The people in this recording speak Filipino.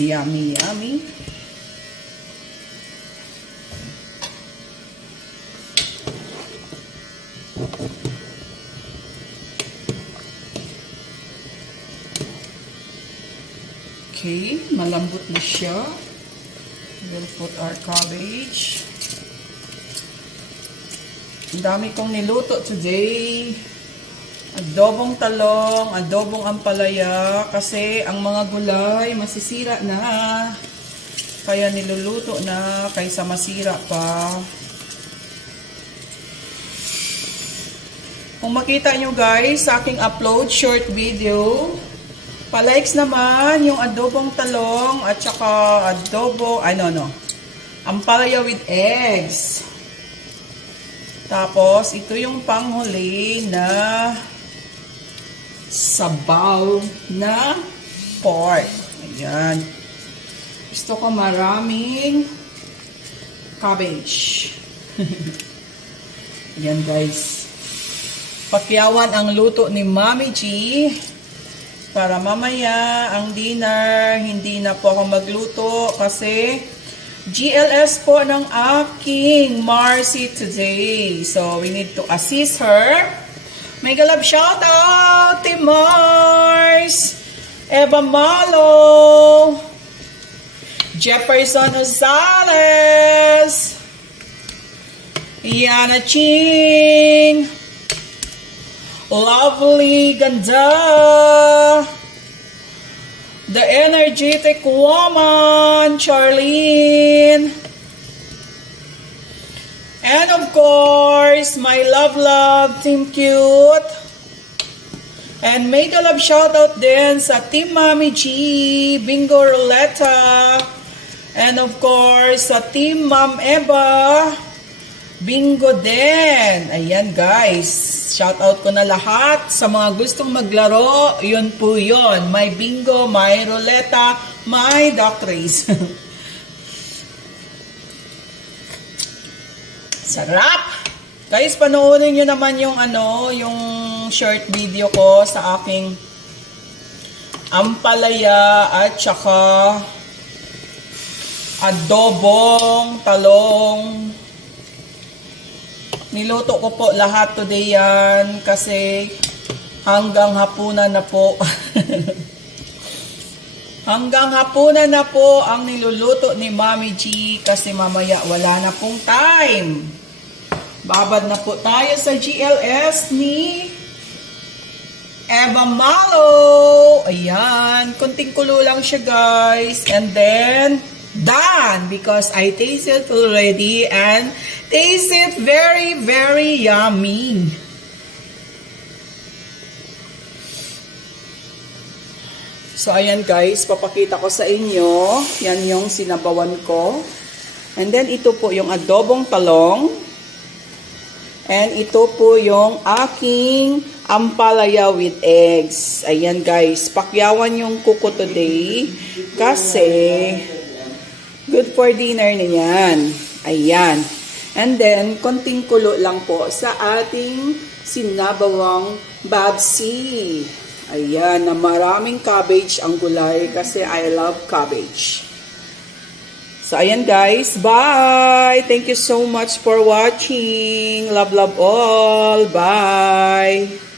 Yummy, yummy. Okay, malambot na siya. We'll put our cabbage. Ang dami kong niluto today. Adobong talong, adobong ampalaya, kasi ang mga gulay masisira na. Kaya niluluto na kaysa masira pa. Kung makita nyo guys sa aking upload short video, pa-likes naman yung adobong talong at saka adobo, ampalaya with eggs. Tapos, ito yung panghuli na sabaw na pork. Ayan. Gusto ko maraming cabbage. Ayan guys. Pakyawan ang luto ni Mami G. Para mamaya, ang dinner, hindi na po ako magluto kasi GLS po ng aking Marcy today. So, we need to assist her. Mega love shout out, Team Mars, Eva Malo, Jefferson Rosales, Yana Ching, Lovely Ganda, the energetic woman, Charlene, and of course, my love, Team Cute. And mega love shout out din sa Team Mami G, Bingo Roleta. And of course, sa Team Ma'am Eva, Bingo din. Ayan guys, shout out ko na lahat. Sa mga gustong maglaro, yun po yun. May bingo, may roleta, may duck race. Sarap! Guys, panoorin nyo naman yung yung short video ko sa aking ampalaya at saka adobong talong. Niluto ko po lahat today yan kasi hanggang hapunan na po. Hanggang hapunan na po ang niluluto ni Mami G kasi mamaya wala na pong time. Babad na po tayo sa GLS ni Eva Malo. Ayan, kunting kulo lang siya guys. And then, done because I taste it already and taste it very, very yummy. So, ayan guys, papakita ko sa inyo. Yan yung sinabawan ko. And then, ito po yung adobong talong. And ito po yung aking ampalaya with eggs. Ayan guys, pakyawan yung kuko today kasi good for dinner na yan. Ayan. And then, konting kulo lang po sa ating sinabawang babsi. Ayan, na maraming cabbage ang gulay kasi I love cabbage. So, ayan guys. Bye! Thank you so much for watching. Love, love all. Bye!